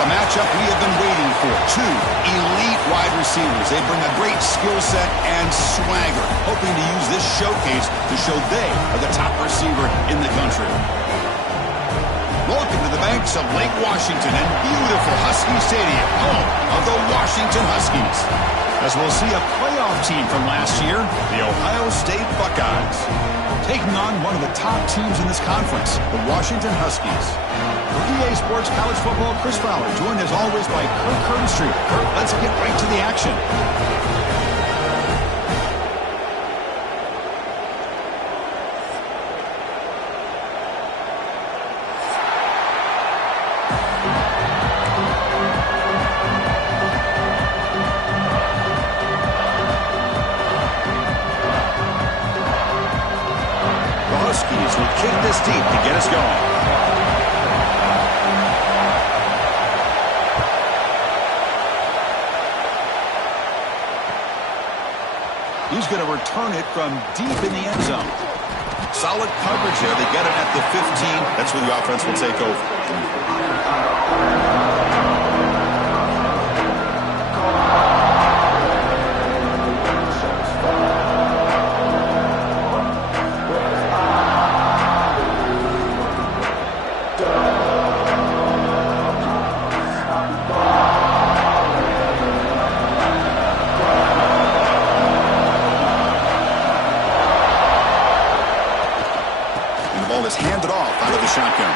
a matchup we have been waiting for. Two elite wide receivers. They bring a great skill set and swagger, hoping to use this showcase to show they are the top receiver in the country. Welcome to the banks of Lake Washington and beautiful Husky Stadium, home of the Washington Huskies. As we'll see a playoff team from last year, the Ohio State Buckeyes, taking on one of the top teams in this conference, the Washington Huskies. For EA Sports College Football, Chris Fowler, joined as always by Kirk Herbstreit. Kirk, let's get right to the action. Huskies will kick this deep to get us going. He's going to return it from deep in the end zone. Solid coverage there. They get him at the 15. That's where the offense will take over. Handed off out of the shotgun.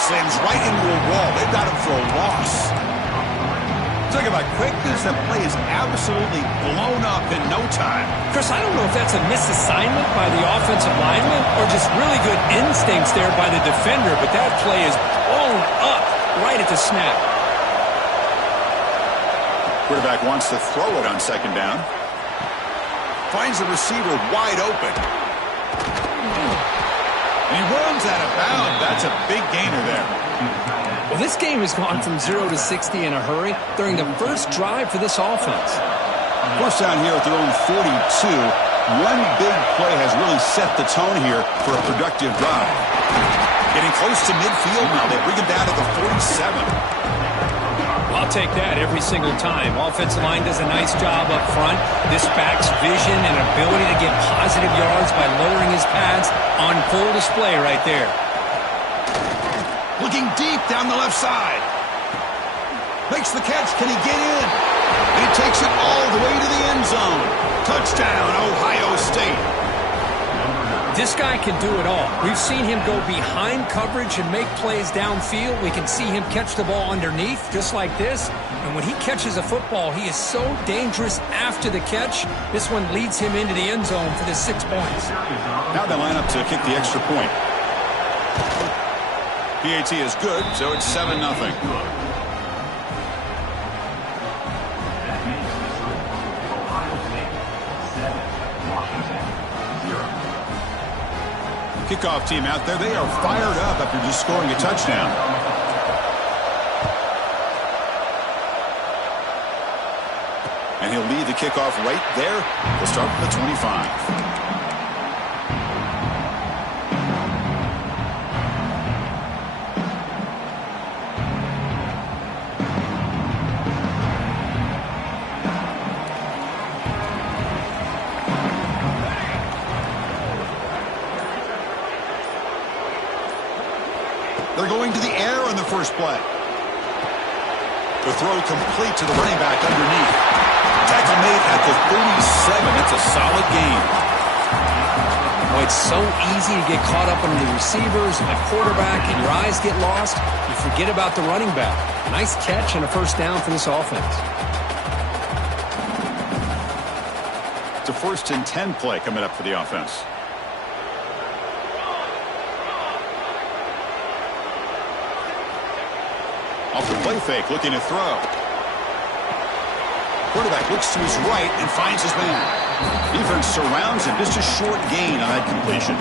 Slams right into a wall. They've got him for a loss. Talk about quickness. That play is absolutely blown up in no time. Chris, I don't know if that's a misassignment by the offensive lineman or just really good instincts there by the defender, but that play is blown up right at the snap. Quarterback wants to throw it on second down. Finds the receiver wide open. And he runs out of bounds. That's a big gainer there. Well, this game has gone from 0 to 60 in a hurry during the first drive for this offense. First down here at their own 42. One big play has really set the tone here for a productive drive. Getting close to midfield now. They bring him down to the 47. I'll take that every single time. Offensive line does a nice job up front. This back's vision and ability to get positive yards by lowering his pads on full display right there. Looking deep down the left side. Makes the catch. Can he get in? And he takes it all the way to the end zone. Touchdown, Ohio State. This guy can do it all. We've seen him go behind coverage and make plays downfield. We can see him catch the ball underneath, just like this. And when he catches a football, he is so dangerous after the catch. This one leads him into the end zone for the 6 points. Now they line up to kick the extra point. PAT is good, so it's 7-0. Kickoff team out there. They are fired up after just scoring a touchdown. And he'll lead the kickoff right there. We'll start with the 25. They're going to the air on the first play. The throw complete to the running back underneath. Tackle made at the 37. That's a solid gain. Boy, it's so easy to get caught up under the receivers and the quarterback, and your eyes get lost. You forget about the running back. Nice catch and a first down for this offense. It's a 1st and 10 play coming up for the offense. Off the play fake, looking to throw. Quarterback looks to his right and finds his man. Defense surrounds him. Just a short gain on that completion.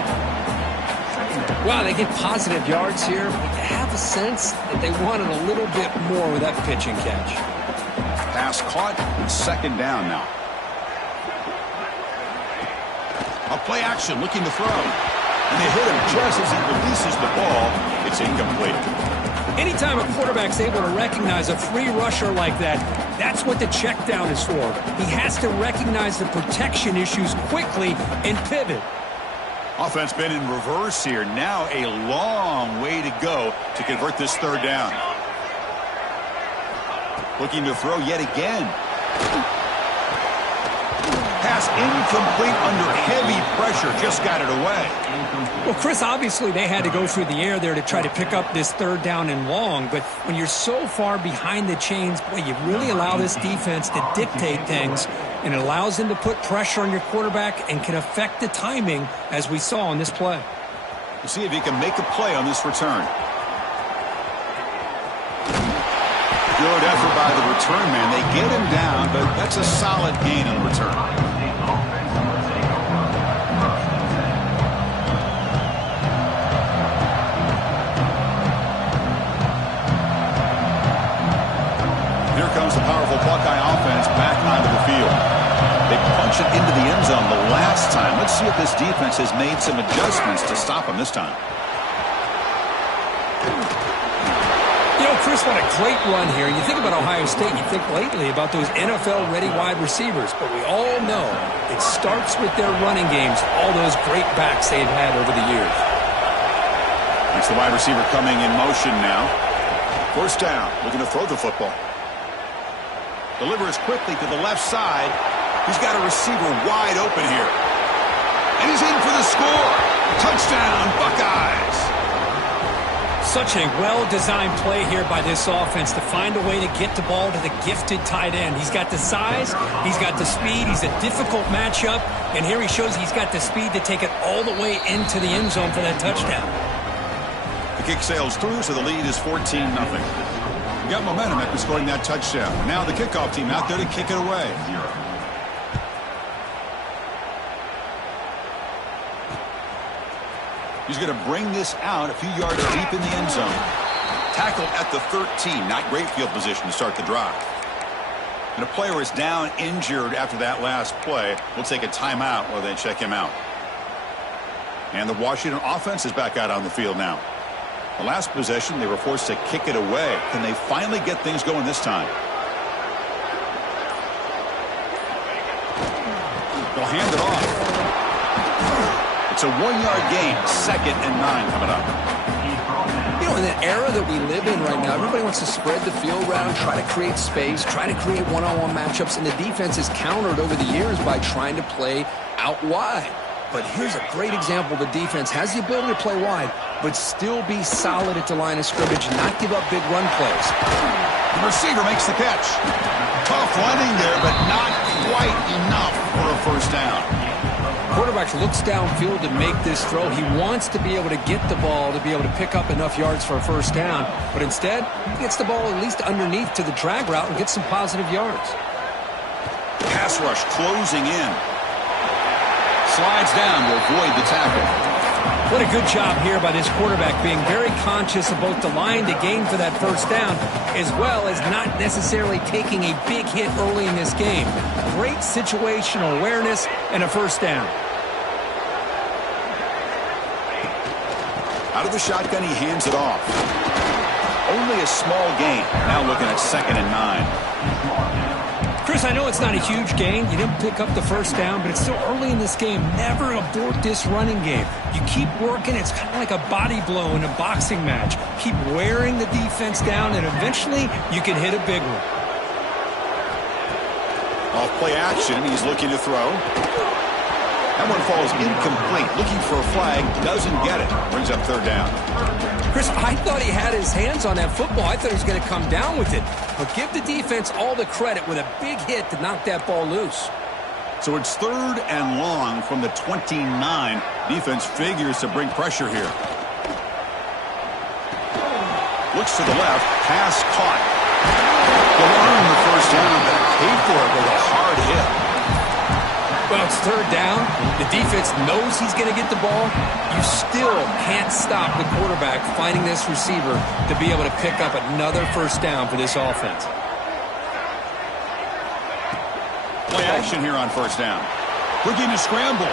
Wow, they get positive yards here, but you have a sense that they wanted a little bit more with that pitch and catch. Pass caught, and 2nd down now. A play action, looking to throw. And they hit him just as he releases the ball. It's incomplete. Anytime a quarterback's able to recognize a free rusher like that, that's what the check down is for. He has to recognize the protection issues quickly and pivot. Offense been in reverse here. Now a long way to go to convert this third down. Looking to throw yet again. Pass incomplete under heavy pressure. Just got it away. Well, Chris, obviously they had to go through the air there to try to pick up this third down and long. But when you're so far behind the chains, boy, you really allow this defense to dictate things. And it allows them to put pressure on your quarterback and can affect the timing, as we saw on this play. We'll see if he can make a play on this return. Good effort by the return man. They get him down, but that's a solid gain on the return. Here comes the powerful Buckeye offense back onto the field. They punch it into the end zone the last time. Let's see if this defense has made some adjustments to stop them this time. You know, Chris, what a great run here. You think about Ohio State, you think lately about those NFL-ready wide receivers, but we all know it starts with their running games, all those great backs they've had over the years. That's the wide receiver coming in motion now. First down, looking to throw the football. Delivers quickly to the left side. He's got a receiver wide open here. And he's in for the score. Touchdown, Buckeyes. Such a well-designed play here by this offense to find a way to get the ball to the gifted tight end. He's got the size, he's got the speed, he's a difficult matchup, and here he shows he's got the speed to take it all the way into the end zone for that touchdown. The kick sails through, so the lead is 14-0. We got momentum after scoring that touchdown. Now the kickoff team out there to kick it away. He's going to bring this out a few yards deep in the end zone. Tackled at the 13. Not great field position to start the drive. And a player is down injured after that last play. We'll take a timeout while they check him out. And the Washington offense is back out on the field now. The last possession, they were forced to kick it away. Can they finally get things going this time? They'll hand it off. It's a 1-yard gain. 2nd and 9 coming up. You know, in the era that we live in right now, everybody wants to spread the field around, try to create space, try to create one-on-one matchups, and the defense is countered over the years by trying to play out wide. But here's a great example. The defense has the ability to play wide, but still be solid at the line of scrimmage, not give up big run plays. The receiver makes the catch. Tough running there, but not quite enough for a first down. Quarterback looks downfield to make this throw. He wants to be able to get the ball to be able to pick up enough yards for a first down. But instead, he gets the ball at least underneath to the drag route and gets some positive yards. Pass rush closing in. Slides down to avoid the tackle. What a good job here by this quarterback, being very conscious of both the line to gain for that first down, as well as not necessarily taking a big hit early in this game. Great situational awareness and a first down. Out of the shotgun, he hands it off. Only a small gain. Now looking at 2nd and 9. Chris, I know it's not a huge gain. You didn't pick up the first down, but it's still early in this game. Never abort this running game. You keep working. It's kind of like a body blow in a boxing match. Keep wearing the defense down, and eventually you can hit a big one. Off play action, he's looking to throw. That one falls incomplete. Looking for a flag, doesn't get it. Brings up 3rd down. Chris, I thought he had his hands on that football. I thought he was going to come down with it. But give the defense all the credit with a big hit to knock that ball loose. So it's 3rd and long from the 29. Defense figures to bring pressure here. Looks to the left. Pass caught. They'll earn the first down, but paid for it with a hard hit. Well, it's 3rd down. The defense knows he's going to get the ball. You still can't stop the quarterback finding this receiver to be able to pick up another first down for this offense. Play action here on first down. Looking to scramble.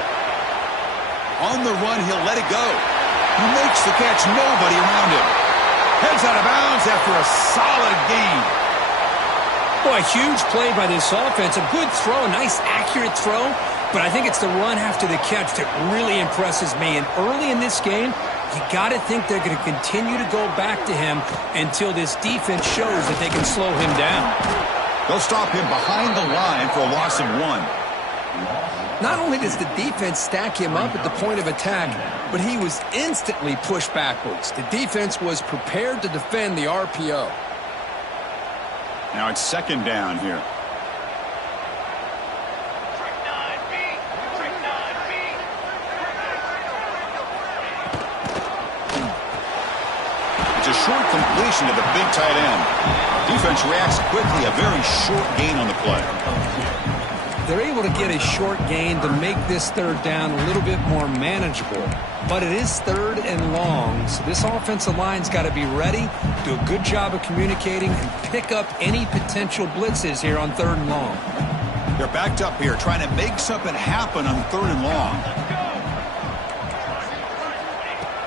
On the run, he'll let it go. He makes the catch. Nobody around him. Heads out of bounds after a solid gain. Boy, huge play by this offense. A good throw, a nice accurate throw. But I think it's the run after the catch that really impresses me. And early in this game, you got to think they're going to continue to go back to him until this defense shows that they can slow him down. They'll stop him behind the line for a loss of 1. Not only does the defense stack him up at the point of attack, but he was instantly pushed backwards. The defense was prepared to defend the RPO. Now it's second down here. It's a short completion to the big tight end. Defense reacts quickly, a very short gain on the play. They're able to get a short gain to make this third down a little bit more manageable. But it is third and long, so this offensive line's got to be ready, do a good job of communicating, and pick up any potential blitzes here on third and long. They're backed up here, trying to make something happen on third and long.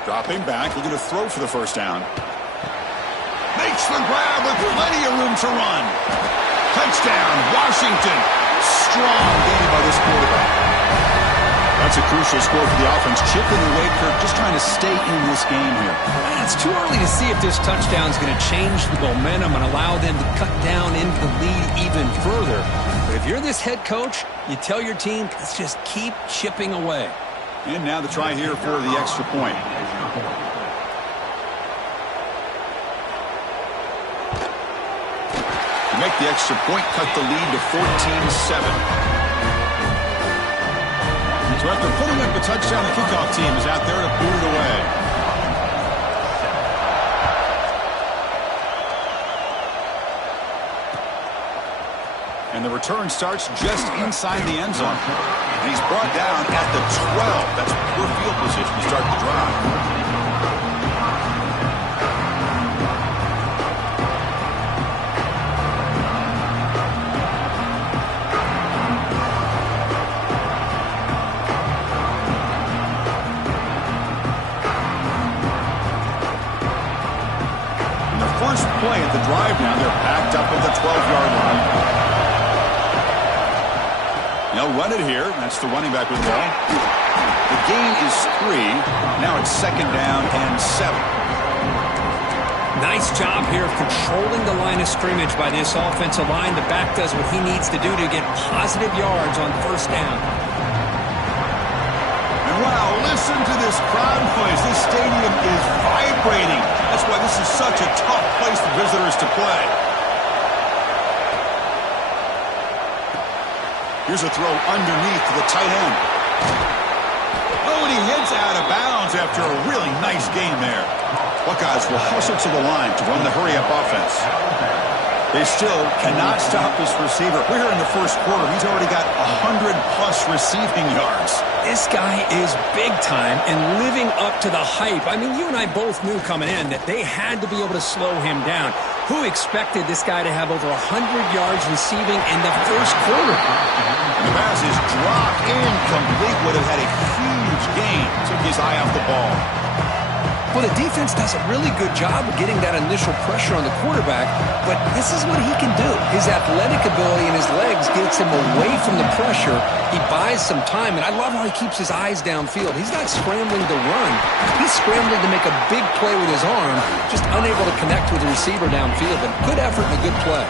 Dropping back, looking to throw for the first down. Makes the grab with plenty of room to run. Touchdown, Washington. Strong game by this quarterback. That's a crucial score for the offense. Chipping away, Kirk, just trying to stay in this game here. It's too early to see if this touchdown is going to change the momentum and allow them to cut down into the lead even further. But if you're this head coach, you tell your team, let's just keep chipping away. And now the try here for the extra point. To make the extra point, cut the lead to 14-7. So after putting up a touchdown, the kickoff team is out there to boot it away. And the return starts just inside the end zone. And he's brought down at the 12. That's poor field position to start the drive. First play at the drive now, they're backed up at the 12-yard line. They'll run it here. That's the running back with the ball. The gain is 3. Now it's second down and 7. Nice job here of controlling the line of scrimmage by this offensive line. The back does what he needs to do to get positive yards on first down. And wow, listen to this crowd noise. This stadium is vibrating. That's why this is such a tough place for visitors to play. Here's a throw underneath to the tight end. Oh, and he heads out of bounds after a really nice gain there. Buckeyes will hustle to the line to run the hurry-up offense. They still cannot stop this receiver. We're here in the first quarter. He's already got 100-plus receiving yards. This guy is big time and living up to the hype. I mean, you and I both knew coming in that they had to be able to slow him down. Who expected this guy to have over 100 yards receiving in the first quarter? And the pass is dropped incomplete. Would have had a huge gain. Took his eye off the ball. Well, the defense does a really good job of getting that initial pressure on the quarterback, but this is what he can do. His athletic ability and his legs gets him away from the pressure. He buys some time, and I love how he keeps his eyes downfield. He's not scrambling to run. He's scrambling to make a big play with his arm, just unable to connect with the receiver downfield. But good effort and a good play.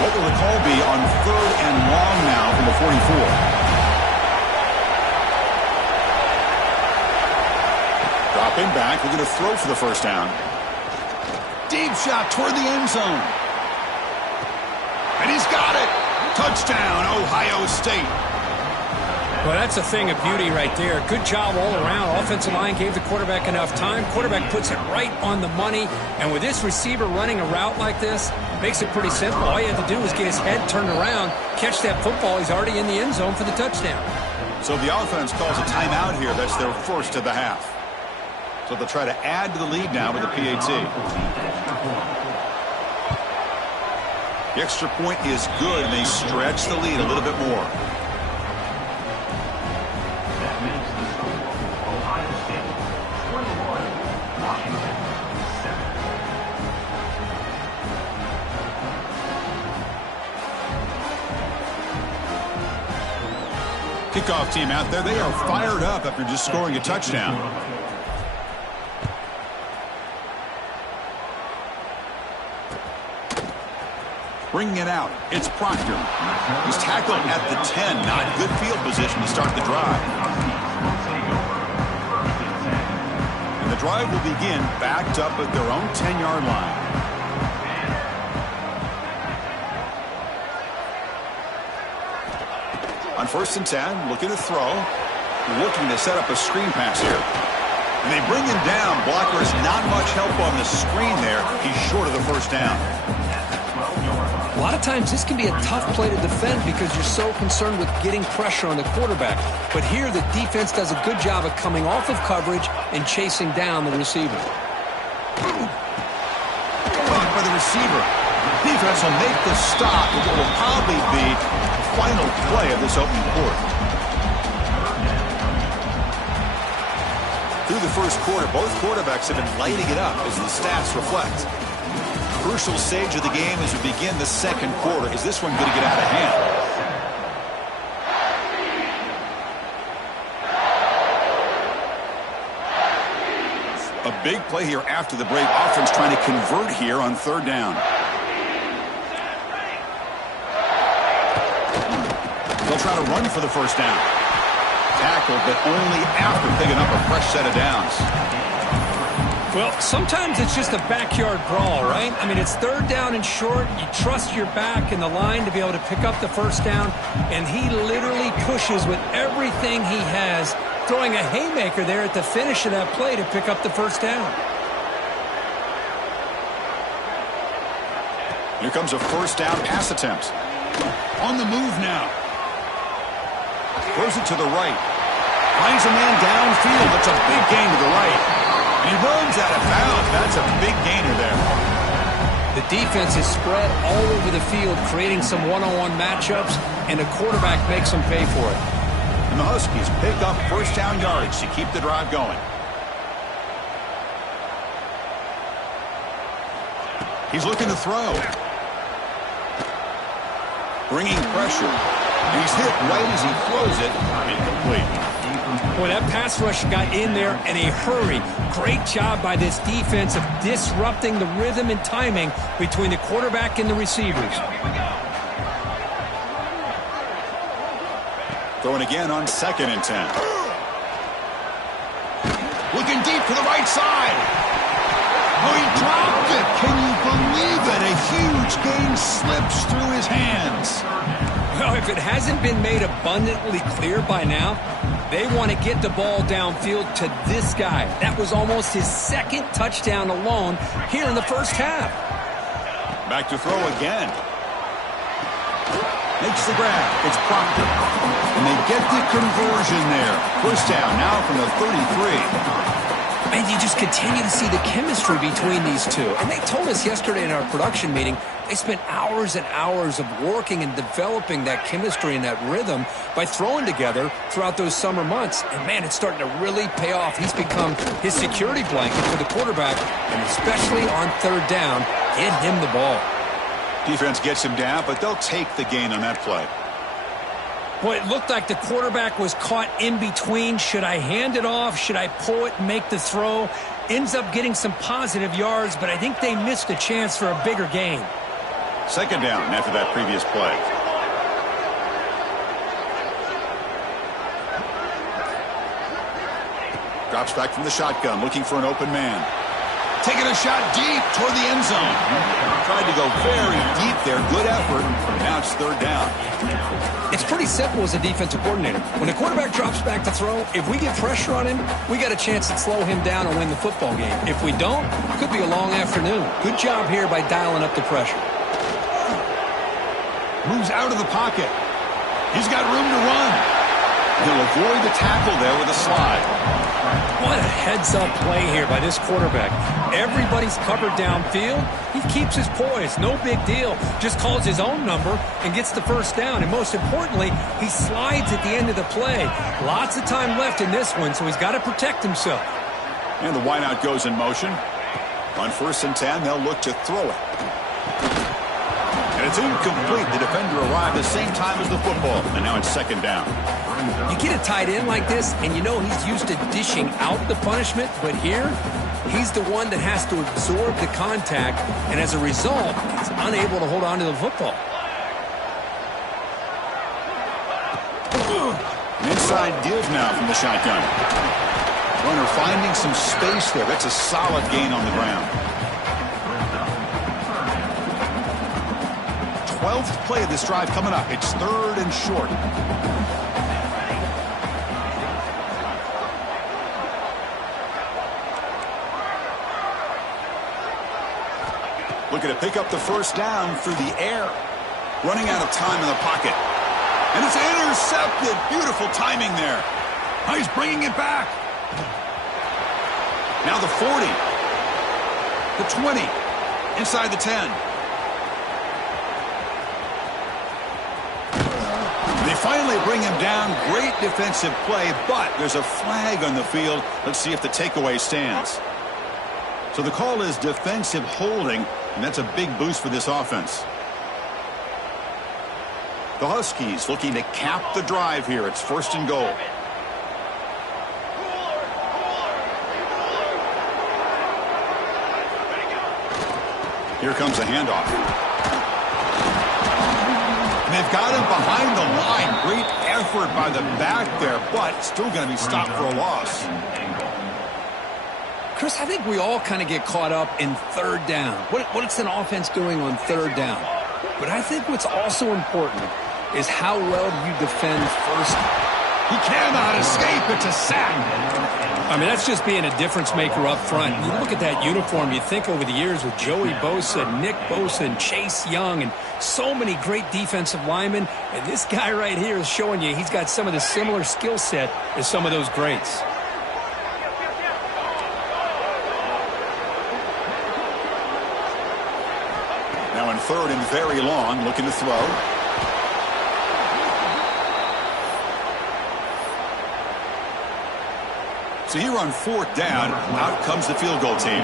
What will the call be on third and long now from the 44? Dropping back, looking to throw for the first down. Deep shot toward the end zone. And he's got it. Touchdown, Ohio State. Well, that's a thing of beauty right there. Good job all around. Offensive line gave the quarterback enough time. Quarterback puts it right on the money. And with this receiver running a route like this, makes it pretty simple. All you have to do is get his head turned around, catch that football. He's already in the end zone for the touchdown. So the offense calls a timeout here. That's their first of the half. So they'll try to add to the lead now with the PAT. The extra point is good, and they stretch the lead a little bit more. That makes the score Ohio State 21, Washington 7. Kickoff team out there. They are fired up after just scoring a touchdown. Bringing it out, it's Proctor. He's tackled at the 10. Not good field position to start the drive. And the drive will begin backed up at their own 10-yard line. On 1st and 10, looking to throw. Looking to set up a screen pass here. And they bring him down. Blocker is not much help on the screen there. He's short of the first down. A lot of times this can be a tough play to defend because you're so concerned with getting pressure on the quarterback. But here the defense does a good job of coming off of coverage and chasing down the receiver. Caught by the receiver. Defense will make the stop, which will probably be the final play of this opening quarter. Through the first quarter, both quarterbacks have been lighting it up as the stats reflect. Crucial stage of the game as we begin the second quarter. Is this one going to get out of hand? A big play here after the break. Offense trying to convert here on 3rd down. They'll try to run for the first down. Tackled, but only after picking up a fresh set of downs. Well, sometimes it's just a backyard brawl, right? I mean, it's 3rd down and short. You trust your back and the line to be able to pick up the first down, and he literally pushes with everything he has, throwing a haymaker there at the finish of that play to pick up the first down. Here comes a first down pass attempt. On the move now. Throws it to the right. Finds a man downfield. It's a big gain to the right. He runs out of bounds. That's a big gainer there. The defense is spread all over the field, creating some one-on-one matchups, and the quarterback makes them pay for it. And the Huskies pick up first down yards to keep the drive going. He's looking to throw. Bringing pressure. He's hit right as he throws it. Incomplete. Boy, that pass rush got in there in a hurry. Great job by this defense of disrupting the rhythm and timing between the quarterback and the receivers. Throwing again on 2nd and 10. Looking deep to the right side. Oh, he dropped it. Can you believe it? A huge gain slips through his hands. Well, if it hasn't been made abundantly clear by now, they want to get the ball downfield to this guy. That was almost his 2nd touchdown alone here in the first half. Back to throw again. Makes the grab. It's Proctor. And they get the conversion there. First down now from the 33. And you just continue to see the chemistry between these two. And they told us yesterday in our production meeting, they spent hours and hours of working and developing that chemistry and that rhythm by throwing together throughout those summer months. And, man, it's starting to really pay off. He's become his security blanket for the quarterback, and especially on 3rd down, get him the ball. Defense gets him down, but they'll take the gain on that play. Boy, it looked like the quarterback was caught in between. Should I hand it off? Should I pull it and make the throw? Ends up getting some positive yards, but I think they missed a chance for a bigger gain. 2nd down after that previous play. Drops back from the shotgun, looking for an open man. Taking a shot deep toward the end zone. Tried to go very deep there. Good effort. Now it's 3rd down. It's pretty simple as a defensive coordinator. When the quarterback drops back to throw, if we get pressure on him, we got a chance to slow him down and win the football game. If we don't, it could be a long afternoon. Good job here by dialing up the pressure. Moves out of the pocket. He's got room to run. He'll avoid the tackle there with a slide. What a heads-up play here by this quarterback. Everybody's covered downfield. He keeps his poise. No big deal. Just calls his own number and gets the first down. And most importantly, he slides at the end of the play. Lots of time left in this one, so he's got to protect himself. And the wideout goes in motion. On 1st and 10, they'll look to throw it. And it's incomplete. The defender arrived the same time as the football. And now it's 2nd down. You get a tight end like this, and you know he's used to dishing out the punishment. But here, he's the one that has to absorb the contact. And as a result, he's unable to hold on to the football. An inside give now from the shotgun. Runner finding some space there. That's a solid gain on the ground. 12th play of this drive coming up. It's 3rd and short. Looking to pick up the first down through the air. Running out of time in the pocket. And it's intercepted. Beautiful timing there. Oh, he's bringing it back. Now the 40. The 20. Inside the 10. They finally bring him down. Great defensive play, but there's a flag on the field. Let's see if the takeaway stands. So the call is defensive holding, and that's a big boost for this offense. The Huskies looking to cap the drive here. It's 1st and goal. Here comes a handoff. And they've got him behind the line. Great effort by the back there, but still going to be stopped for a loss. Chris, I think we all kind of get caught up in 3rd down. What's an offense doing on 3rd down? But I think what's also important is how well do you defend 1st. He cannot escape. It's a sack. I mean, that's just being a difference maker up front. You look at that uniform, you think over the years with Joey Bosa, Nick Bosa, and Chase Young, and so many great defensive linemen. And this guy right here is showing you he's got some of the similar skill set as some of those greats. Now in 3rd and very long, looking to throw. So here on 4th down, out comes the field goal team.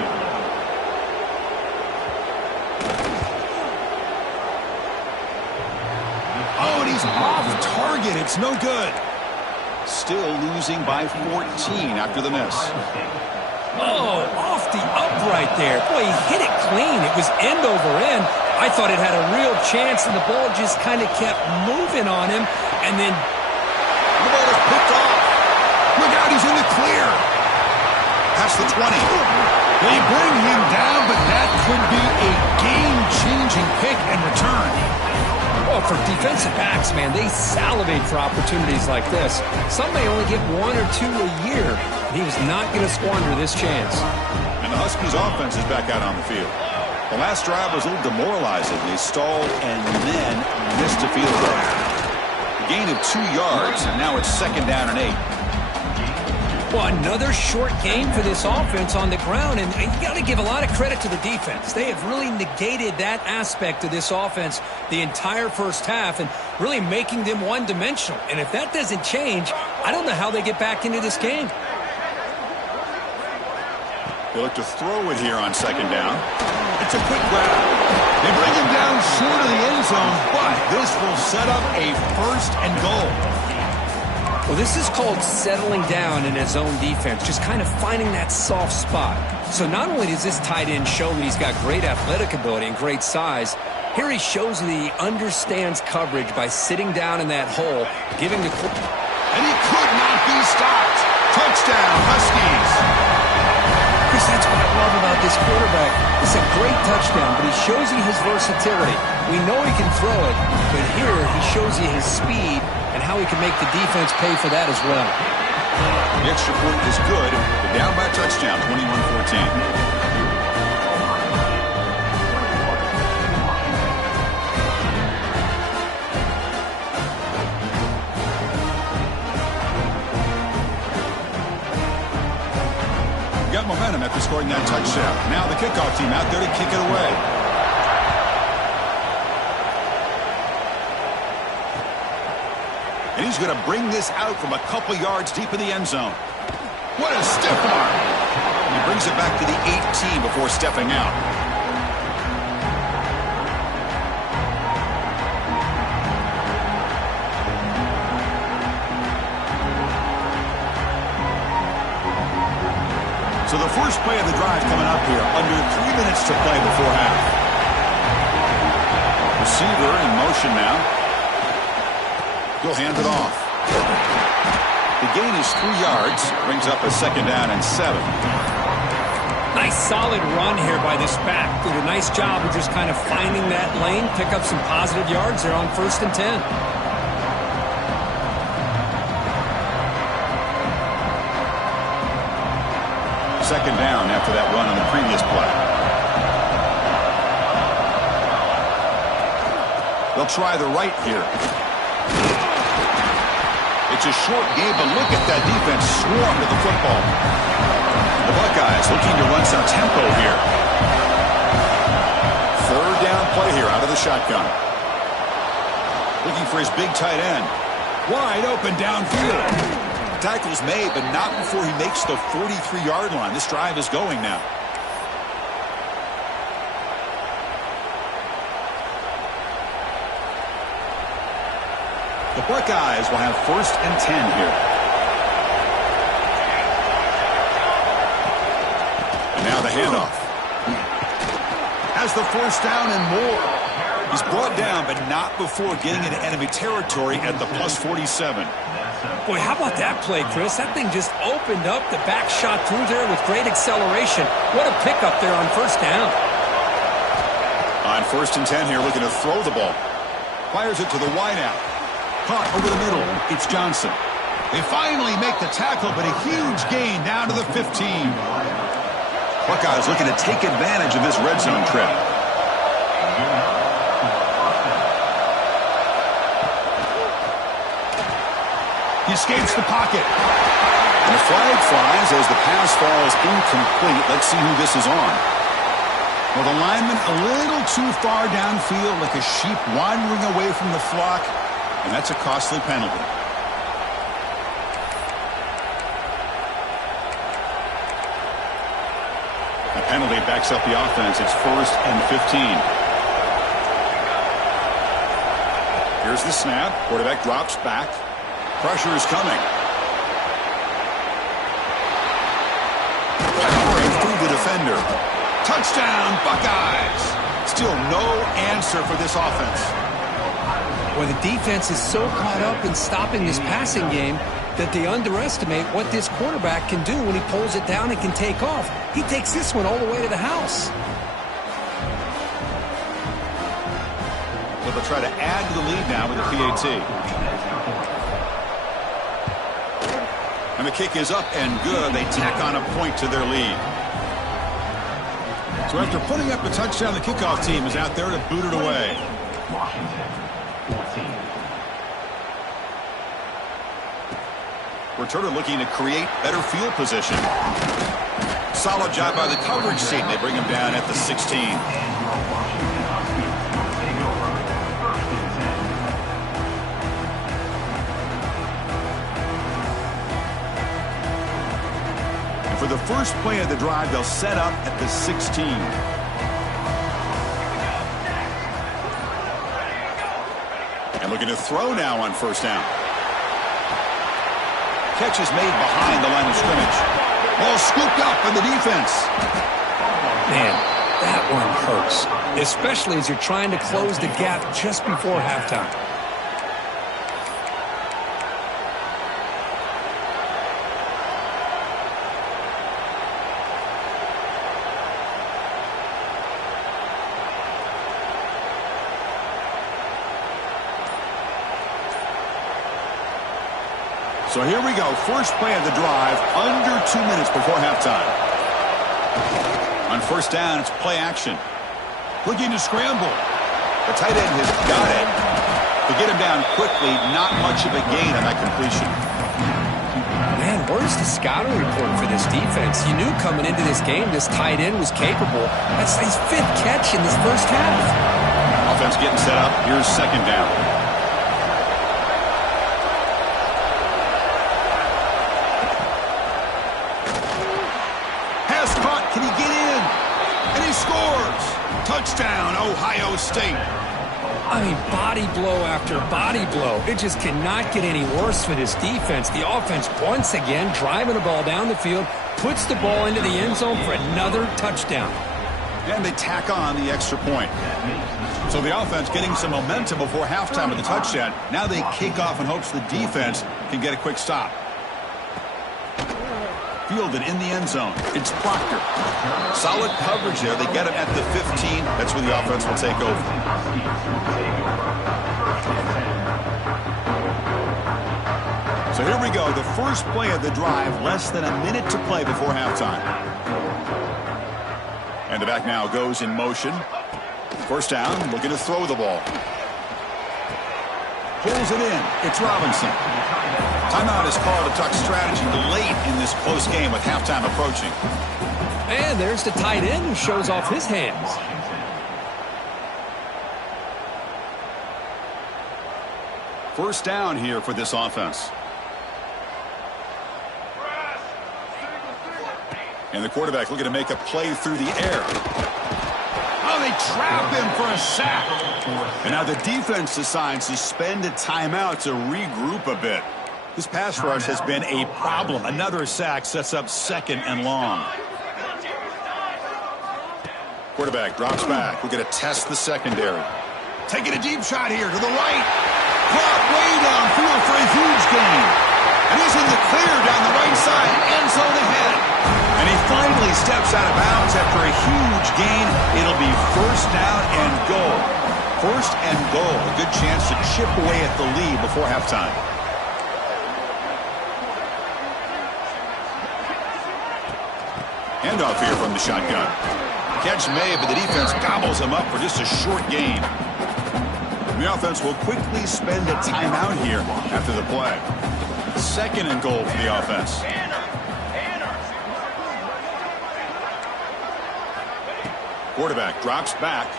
Oh, and he's off target. It's no good. Still losing by 14 after the miss. Oh, off the upright there. Boy, he hit it clean. It was end over end. I thought it had a real chance, and the ball just kind of kept moving on him. And then the ball is picked off. Look out, he's in the clear. Past the 20. They bring him down, but that could be a game-changing pick and return. Oh, for defensive backs, man, they salivate for opportunities like this. Some may only get 1 or 2 a year. He was not going to squander this chance. And the Huskies offense is back out on the field. The last drive was a little demoralizing. They stalled and then missed a field goal. A gain of 2 yards, and now it's 2nd down and 8. Well, another short game for this offense on the ground, and you got to give a lot of credit to the defense. They have really negated that aspect of this offense the entire first half and really making them one-dimensional. And if that doesn't change, I don't know how they get back into this game. They look to throw it here on 2nd down. It's a quick grab. They bring him down short of the end zone, but this will set up a 1st and goal. Well, this is called settling down in his own defense, just kind of finding that soft spot. So not only does this tight end show that he's got great athletic ability and great size, here he shows that he understands coverage by sitting down in that hole, giving the... And he could not be stopped. Touchdown, Huskies. Chris, that's what I love about this quarterback. It's a great touchdown, but he shows you his versatility. We know he can throw it, but here he shows you his speed and how he can make the defense pay for that as well. The extra point is good. They're down by a touchdown, 21-14. that touchdown. Now the kickoff team out there to kick it away. And he's going to bring this out from a couple yards deep in the end zone. What a stiff arm. He brings it back to the 18 before stepping out. So the first play of the drive coming up here, under 3 minutes to play before half. Receiver in motion now. He'll hand it off. The gain is 3 yards, brings up a second down and 7. Nice solid run here by this back. Did a nice job of just kind of finding that lane, pick up some positive yards there on 1st and 10. Second down after that run on the previous play. They'll try the right here. It's a short game, but look at that defense swarm to the football. The Buckeyes looking to run some tempo here. Third down play here out of the shotgun. Looking for his big tight end. Wide open downfield. Tackle's made, but not before he makes the 43-yard line. This drive is going now. The Buckeyes will have 1st and 10 here. And now the handoff. Has the 1st down and more. He's brought down, but not before getting into enemy territory at the +47. Boy, how about that play, Chris? That thing just opened up. The back shot through there with great acceleration. What a pickup there on 1st down. On 1st and 10 here, looking to throw the ball. Fires it to the wideout. Caught over the middle. It's Johnson. They finally make the tackle, but a huge gain down to the 15. Buckeyes looking to take advantage of this red zone trip. He escapes the pocket. And the flag flies as the pass falls incomplete. Let's see who this is on. Well, the lineman a little too far downfield, like a sheep wandering away from the flock. And that's a costly penalty. The penalty backs up the offense. It's 1st and 15. Here's the snap. Quarterback drops back. Pressure is coming. Powering through the defender. Touchdown, Buckeyes. Still no answer for this offense. Well, the defense is so caught up in stopping this passing game that they underestimate what this quarterback can do when he pulls it down and can take off. He takes this one all the way to the house. So they'll try to add to the lead now with the PAT. And the kick is up and good. They tack on a point to their lead. So after putting up a touchdown, the kickoff team is out there to boot it away. Washington, 14. Returner looking to create better field position. Solid job by the coverage team. They bring him down at the 16. For the first play of the drive, they'll set up at the 16. And looking to throw now on 1st down. Catch is made behind the line of scrimmage. Ball scooped up in the defense. Man, that one hurts, especially as you're trying to close the gap just before halftime. So here we go. First play of the drive, under 2 minutes before halftime. On 1st down, it's play action. Looking to scramble. The tight end has got it. To get him down quickly, not much of a gain on that completion. Man, where's the scouting report for this defense? You knew coming into this game this tight end was capable. That's his 5th catch in this first half. Offense getting set up. Here's second down. Pass caught. Can he get in? And he scores. Touchdown, Ohio State. I mean, body blow after body blow. It just cannot get any worse for this defense. The offense, once again, driving the ball down the field, puts the ball into the end zone for another touchdown. And they tack on the extra point. So the offense getting some momentum before halftime with the touchdown. Now they kick off in hopes the defense can get a quick stop. Fielded in the end zone. It's Proctor. Solid coverage there. They get him at the 15. That's where the offense will take over. So here we go. The first play of the drive. Less than a minute to play before halftime. And the back now goes in motion. First down. Looking to throw the ball. Pulls it in. It's Robinson. Timeout is called to talk strategy late in this close game with halftime approaching. And there's the tight end who shows off his hands. First down here for this offense. And the quarterback looking to make a play through the air. Oh, they trap him for a sack. And now the defense decides to spend a timeout to regroup a bit. This pass rush has been a problem. Another sack sets up second and long. Quarterback drops back. We're going to test the secondary. Taking a deep shot here to the right. Caught way downfield for a huge gain. And he's in the clear down the right side. End zone ahead. And he finally steps out of bounds after a huge gain. It'll be first down and goal. First and goal. A good chance to chip away at the lead before halftime. Handoff here from the shotgun. Catch made, but the defense gobbles him up for just a short gain. And the offense will quickly spend a timeout here after the play. Second and goal for the offense. Quarterback drops back,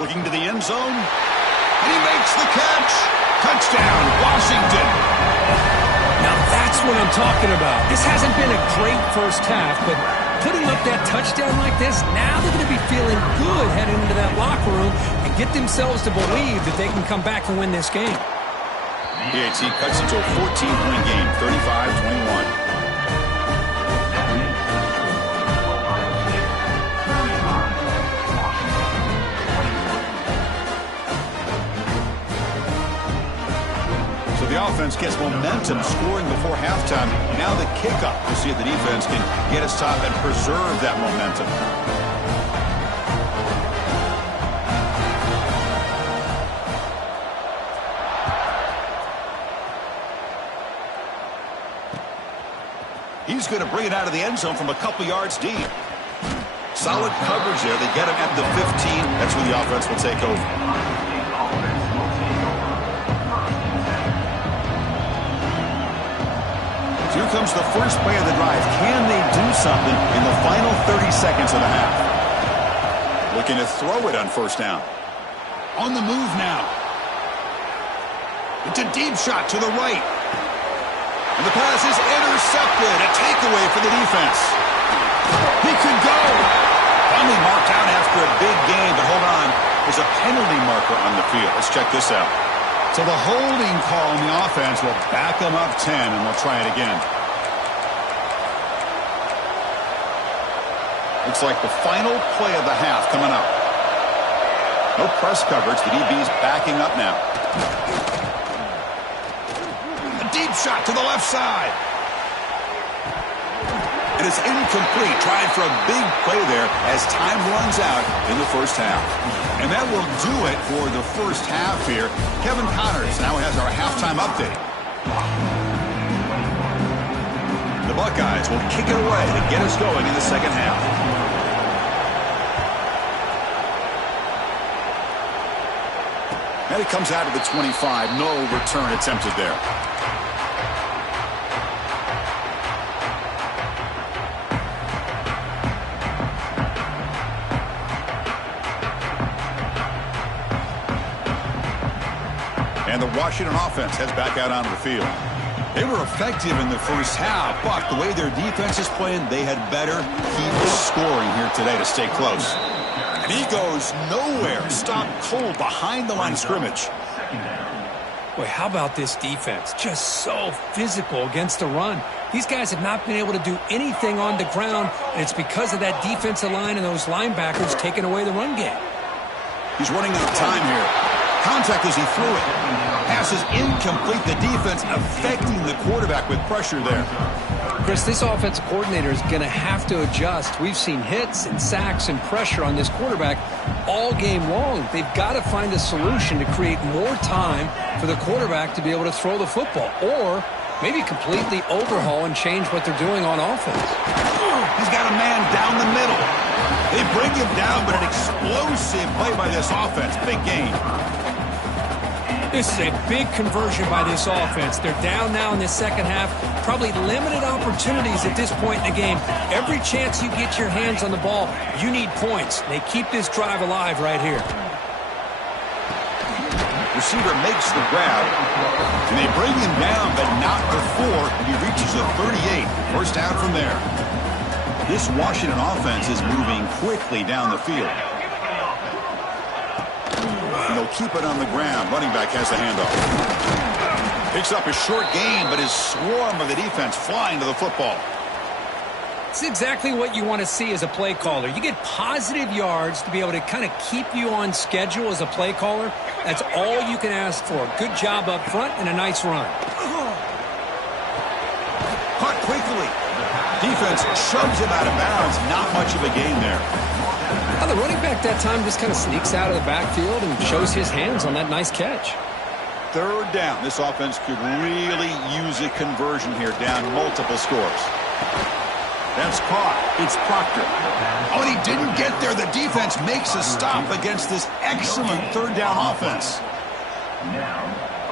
looking to the end zone, and he makes the catch. Touchdown, Washington. Now that's what I'm talking about. This hasn't been a great first half, but putting up that touchdown like this, now they're going to be feeling good heading into that locker room and get themselves to believe that they can come back and win this game. PAT cuts into a 14-point game, 35-21. The offense gets momentum scoring before halftime. Now the kickoff to see if the defense can get a stop and preserve that momentum. He's going to bring it out of the end zone from a couple yards deep. Solid coverage there. They get him at the 15. That's where the offense will take over. Here comes the first play of the drive. Can they do something in the final 30 seconds of the half? Looking to throw it on first down. On the move now. It's a deep shot to the right. And the pass is intercepted. A takeaway for the defense. He could go. Finally marked out after a big gain, but hold on. There's a penalty marker on the field. Let's check this out. So the holding call on the offense will back them up 10, and we'll try it again. Looks like the final play of the half coming up. No press coverage. The DB's backing up now. A deep shot to the left side. And it's incomplete. Trying for a big play there as time runs out in the first half. And that will do it for the first half here. Kevin Connors now has our halftime update. The Buckeyes will kick it away to get us going in the second half. And it comes out of the 25. No return attempted there. And the Washington offense heads back out onto the field. They were effective in the first half, but the way their defense is playing, they had better keep scoring here today to stay close. And he goes nowhere. Stopped cold behind the line of scrimmage. Boy, how about this defense? Just so physical against the run. These guys have not been able to do anything on the ground, and it's because of that defensive line and those linebackers taking away the run game. He's running out of time here. Contact as he threw it. Pass is incomplete. The defense affecting the quarterback with pressure there. Chris, this offensive coordinator is going to have to adjust. We've seen hits and sacks and pressure on this quarterback all game long. They've got to find a solution to create more time for the quarterback to be able to throw the football, or maybe completely overhaul and change what they're doing on offense. He's got a man down the middle. They bring him down, but an explosive play by this offense. Big gain. This is a big conversion by this offense. They're down now in the second half. Probably limited opportunities at this point in the game. Every chance you get your hands on the ball, you need points. They keep this drive alive right here. Receiver makes the grab, and they bring him down, but not before he reaches a 38. First down from there. This Washington offense is moving quickly down the field. And they'll keep it on the ground. Running back has the handoff. Picks up a short gain, but his swarm of the defense flying to the football. It's exactly what you want to see as a play caller. You get positive yards to be able to kind of keep you on schedule as a play caller. That's all you can ask for. Good job up front and a nice run. Caught quickly. Defense shoves him out of bounds. Not much of a gain there. Now the running back that time just kind of sneaks out of the backfield and shows his hands on that nice catch. Third down. This offense could really use a conversion here, down multiple scores. That's caught. It's Proctor. Oh, and he didn't get there. The defense makes a stop against this excellent third down offense.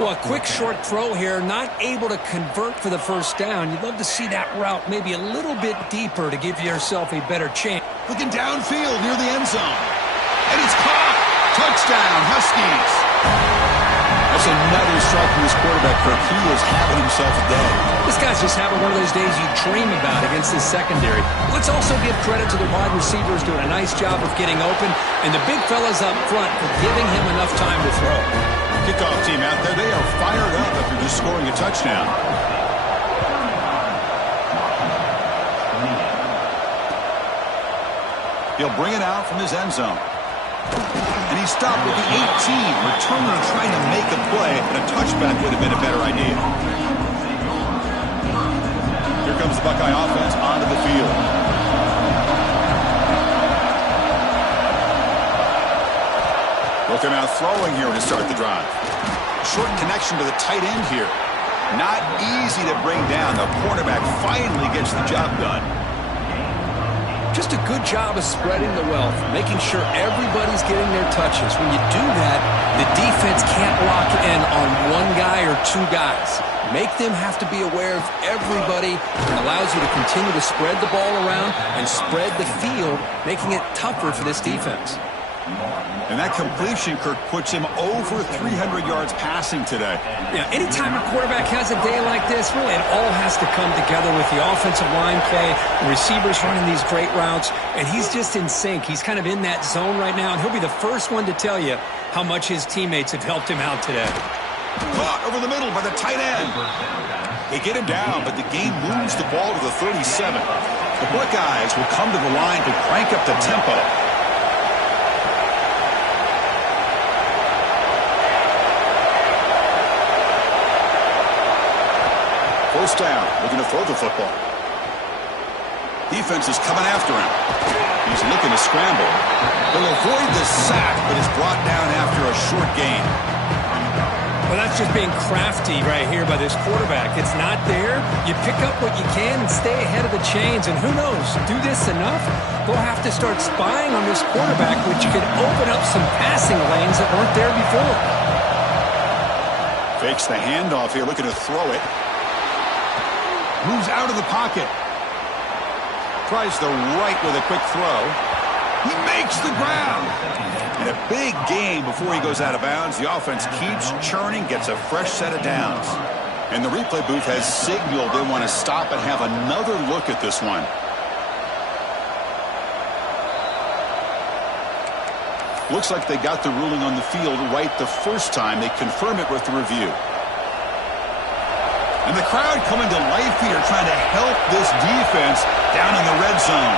Well, a quick short throw here, not able to convert for the first down. You'd love to see that route maybe a little bit deeper to give yourself a better chance. Looking downfield near the end zone. And it's caught. Touchdown, Huskies. That's another strike from his quarterback, Kirk. He is having himself a day. This guy's just having one of those days you dream about against his secondary. Let's also give credit to the wide receivers doing a nice job of getting open, and the big fellas up front for giving him enough time to throw. Kickoff team out there, they are fired up after just scoring a touchdown. He'll bring it out from his end zone. And he stopped with the 18. Returner trying to make a play, and a touchback would have been a better idea. Here comes the Buckeye offense onto the field. Looking out throwing here to start the drive. Short connection to the tight end here. Not easy to bring down. The cornerback finally gets the job done. Just a good job of spreading the wealth, making sure everybody's getting their touches. When you do that, the defense can't lock in on one guy or two guys. Make them have to be aware of everybody. It allows you to continue to spread the ball around and spread the field, making it tougher for this defense. And that completion, Kirk, puts him over 300 yards passing today. Yeah, anytime a quarterback has a day like this, really it all has to come together with the offensive line play, the receivers running these great routes, and he's just in sync. He's kind of in that zone right now, and he'll be the first one to tell you how much his teammates have helped him out today. Caught over the middle by the tight end. They get him down, but the game moves the ball to the 37. The Buckeyes will come to the line to crank up the tempo. First down, looking to throw the football. Defense is coming after him. He's looking to scramble. He'll avoid the sack, but is brought down after a short gain. Well, that's just being crafty right here by this quarterback. It's not there. You pick up what you can and stay ahead of the chains. And who knows, do this enough, they'll have to start spying on this quarterback, which could open up some passing lanes that weren't there before. Fakes the handoff here, looking to throw it. Moves out of the pocket. Tries the right with a quick throw. He makes the grab. And a big gain before he goes out of bounds. The offense keeps churning, gets a fresh set of downs. And the replay booth has signaled they want to stop and have another look at this one. Looks like they got the ruling on the field right the first time. They confirm it with the review. And the crowd coming to life here, trying to help this defense down in the red zone.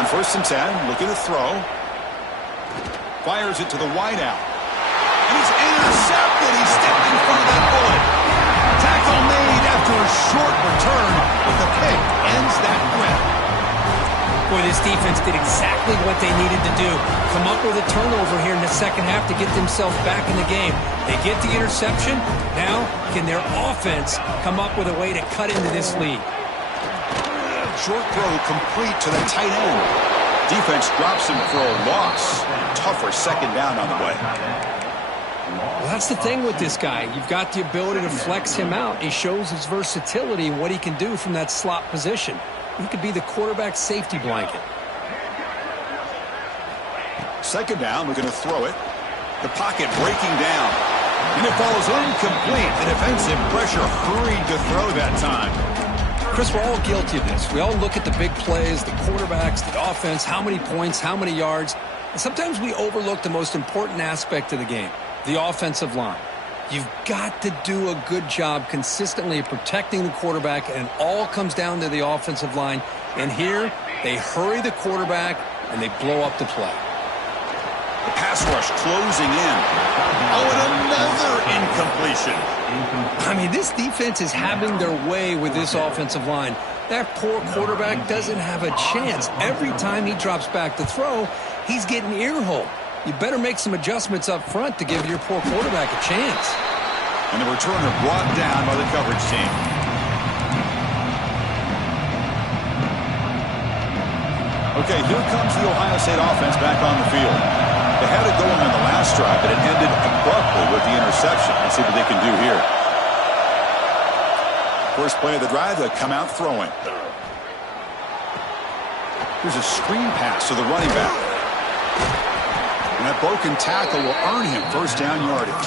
On 1st and 10, looking to throw. Fires it to the wideout. And he's intercepted. He stepped in front of that bullet. Tackle made after a short return, but the pick ends that threat. Boy, this defense did exactly what they needed to do. Come up with a turnover here in the second half to get themselves back in the game. They get the interception. Now, can their offense come up with a way to cut into this lead? Short throw complete to the tight end. Defense drops him for a loss. Tougher second down on the way. Well, that's the thing with this guy. You've got the ability to flex him out. He shows his versatility and what he can do from that slot position. He could be the quarterback safety blanket. Second down, we're going to throw it. The pocket breaking down. And it falls incomplete. The defensive pressure hurried to throw that time. Chris, we're all guilty of this. We all look at the big plays, the quarterbacks, the offense, how many points, how many yards. And sometimes we overlook the most important aspect of the game, the offensive line. You've got to do a good job consistently protecting the quarterback, and it all comes down to the offensive line. And here, they hurry the quarterback, and they blow up the play. The pass rush closing in. Oh, and another incompletion. I mean, this defense is having their way with this offensive line. That poor quarterback doesn't have a chance. Every time he drops back to throw, he's getting ear-holed. You better make some adjustments up front to give your poor quarterback a chance. And the returner brought down by the coverage team. Okay, here comes the Ohio State offense back on the field. They had it going on the last drive, but it ended abruptly with the interception. Let's see what they can do here. First play of the drive, they'll come out throwing. Here's a screen pass to the running back. And that broken tackle will earn him first down yardage.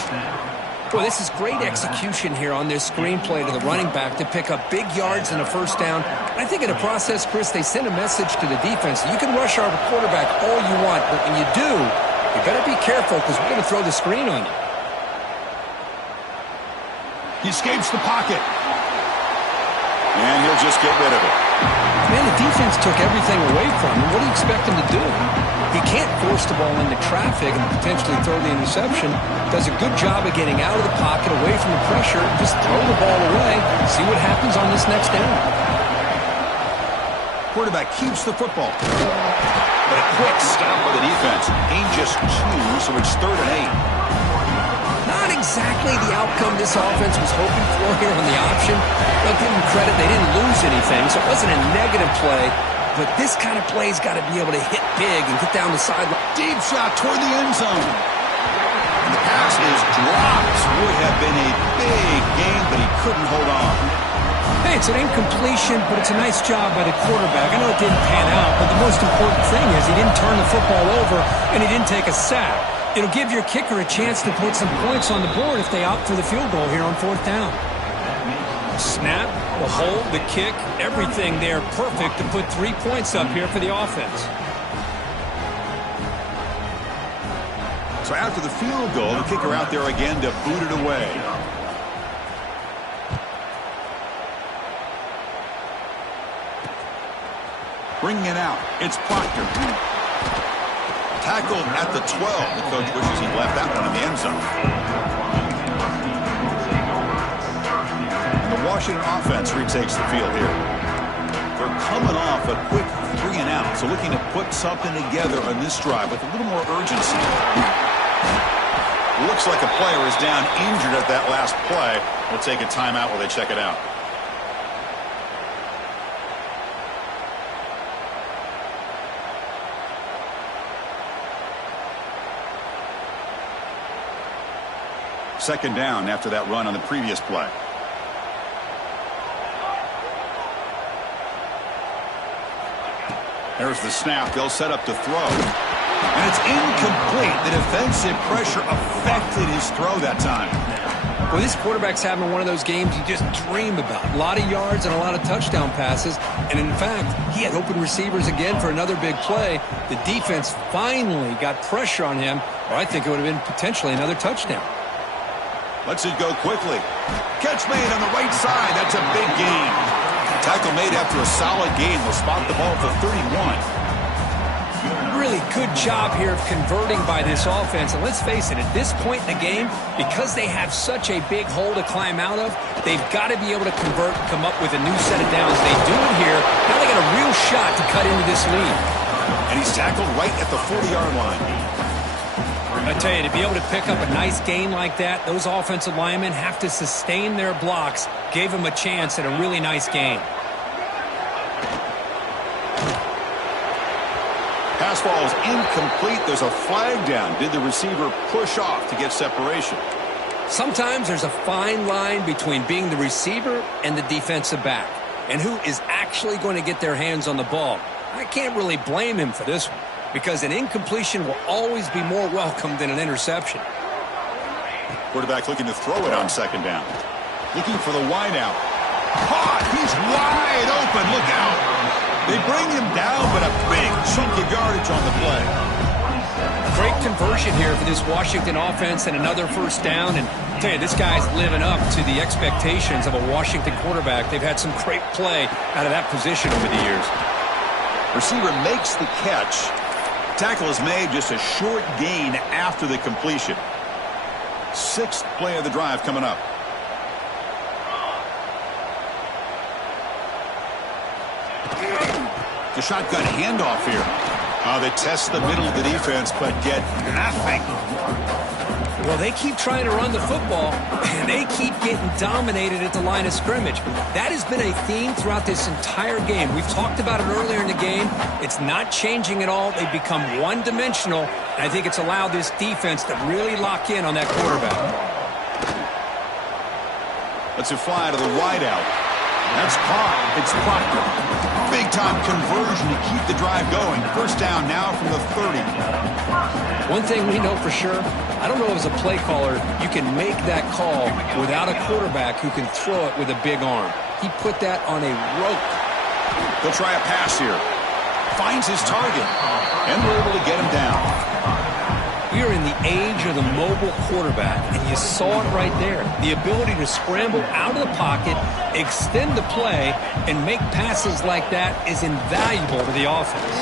Boy, this is great execution here on this screen play to the running back to pick up big yards and a first down. I think in the process, Chris, they send a message to the defense. You can rush our quarterback all you want, but when you do, you better be careful because we're going to throw the screen on you. He escapes the pocket. And he'll just get rid of it. Man, the defense took everything away from him. What do you expect him to do? He can't force the ball into traffic and potentially throw the interception. Does a good job of getting out of the pocket, away from the pressure. Just throw the ball away. See what happens on this next down. Quarterback keeps the football. But a quick stop by the defense. Gain just 2, so it's 3rd and 8. Not exactly the outcome this offense was hoping for here on the option. I'll give them credit. They didn't lose anything, so it wasn't a negative play. But this kind of play's got to be able to hit big and get down the sideline. Deep shot toward the end zone. And the pass is dropped. Would have been a big game, but he couldn't hold on. Hey, it's an incompletion, but it's a nice job by the quarterback. I know it didn't pan out, but the most important thing is he didn't turn the football over and he didn't take a sack. It'll give your kicker a chance to put some points on the board if they opt for the field goal here on 4th down. Snap, the hold, the kick, everything there perfect to put 3 points up here for the offense. So after the field goal, the kicker out there again to boot it away. Bringing it out, it's Proctor. Tackled at the 12. The coach wishes he left that one in the end zone. And the Washington offense retakes the field here. They're coming off a quick 3 and out, so looking to put something together on this drive with a little more urgency. Looks like a player is down injured at that last play. We'll take a timeout while they check it out. Second down after that run on the previous play. There's the snap. They'll set up to throw. And it's incomplete. The defensive pressure affected his throw that time. Well, this quarterback's having one of those games you just dream about. A lot of yards and a lot of touchdown passes. And in fact, he had open receivers again for another big play. The defense finally got pressure on him, or I think it would have been potentially another touchdown. Lets it go quickly. Catch made on the right side. That's a big gain. Tackle made after a solid gain. Will spot the ball for 31. Really good job here of converting by this offense. And let's face it, at this point in the game, because they have such a big hole to climb out of, they've got to be able to convert and come up with a new set of downs. They do it here. Now they got a real shot to cut into this lead. And he's tackled right at the 40-yard line. I tell you, to be able to pick up a nice gain like that, those offensive linemen have to sustain their blocks. Gave him a chance at a really nice gain. Pass ball is incomplete. There's a flag down. Did the receiver push off to get separation? Sometimes there's a fine line between being the receiver and the defensive back, and who is actually going to get their hands on the ball. I can't really blame him for this one, because an incompletion will always be more welcome than an interception. Quarterback looking to throw it on second down. Looking for the wide out. Caught! He's wide open. Look out! They bring him down, but a big chunk of yardage on the play. Great conversion here for this Washington offense and another first down. And I tell you, this guy's living up to the expectations of a Washington quarterback. They've had some great play out of that position over the years. Receiver makes the catch. Tackle is made, just a short gain after the completion. Sixth play of the drive coming up. The shotgun handoff here. They test the middle of the defense, but get nothing. Well, they keep trying to run the football, and they keep getting dominated at the line of scrimmage. That has been a theme throughout this entire game. We've talked about it earlier in the game. It's not changing at all. They've become one-dimensional, and I think it's allowed this defense to really lock in on that quarterback. Let's it fly to the wide out. That's caught. It's Proctor. Big-time conversion to keep the drive going. First down now from the 30. One thing we know for sure, I don't know as a play caller, you can make that call without a quarterback who can throw it with a big arm. He put that on a rope. He'll try a pass here. Finds his target. And we're able to get him down. We are in the age of the mobile quarterback, and you saw it right there. The ability to scramble out of the pocket, extend the play, and make passes like that is invaluable to the offense.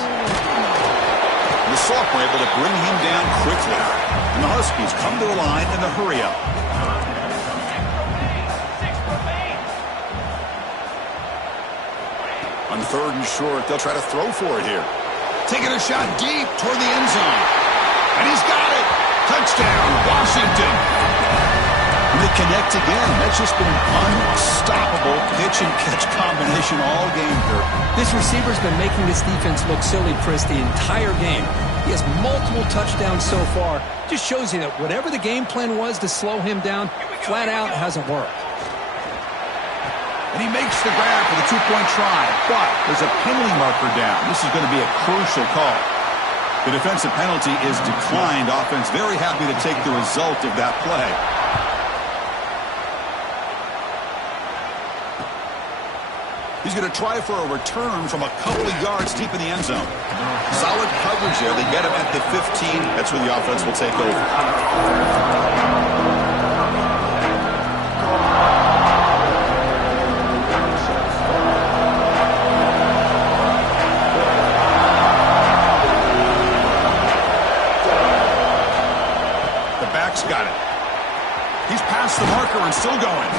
The Soft were able to bring him down quickly. And the Huskies come to the line in the hurry-up. On third and short, they'll try to throw for it here. Taking a shot deep toward the end zone. And he's got it. Touchdown, Washington. And they connect again. That's just been an unstoppable pitch-and-catch combination all game here. This receiver's been making this defense look silly, Chris, the entire game. He has multiple touchdowns so far. Just shows you that whatever the game plan was to slow him down, flat out hasn't worked. And he makes the grab for the two-point try. But there's a penalty marker down. This is going to be a crucial call. The defensive penalty is declined. Offense very happy to take the result of that play. He's going to try for a return from a couple of yards deep in the end zone. Solid coverage there. They get him at the 15. That's where the offense will take over. Got it. He's past the marker and still going.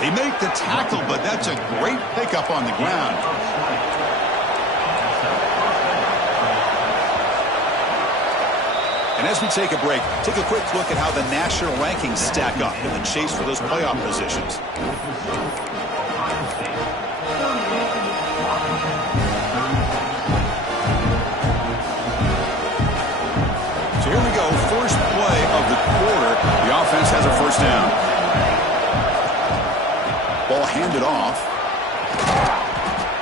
They make the tackle, but that's a great pickup on the ground. And as we take a break, take a quick look at how the national rankings stack up in the chase for those playoff positions. So here we go, first play of the quarter. The offense has a first down. Ball handed off.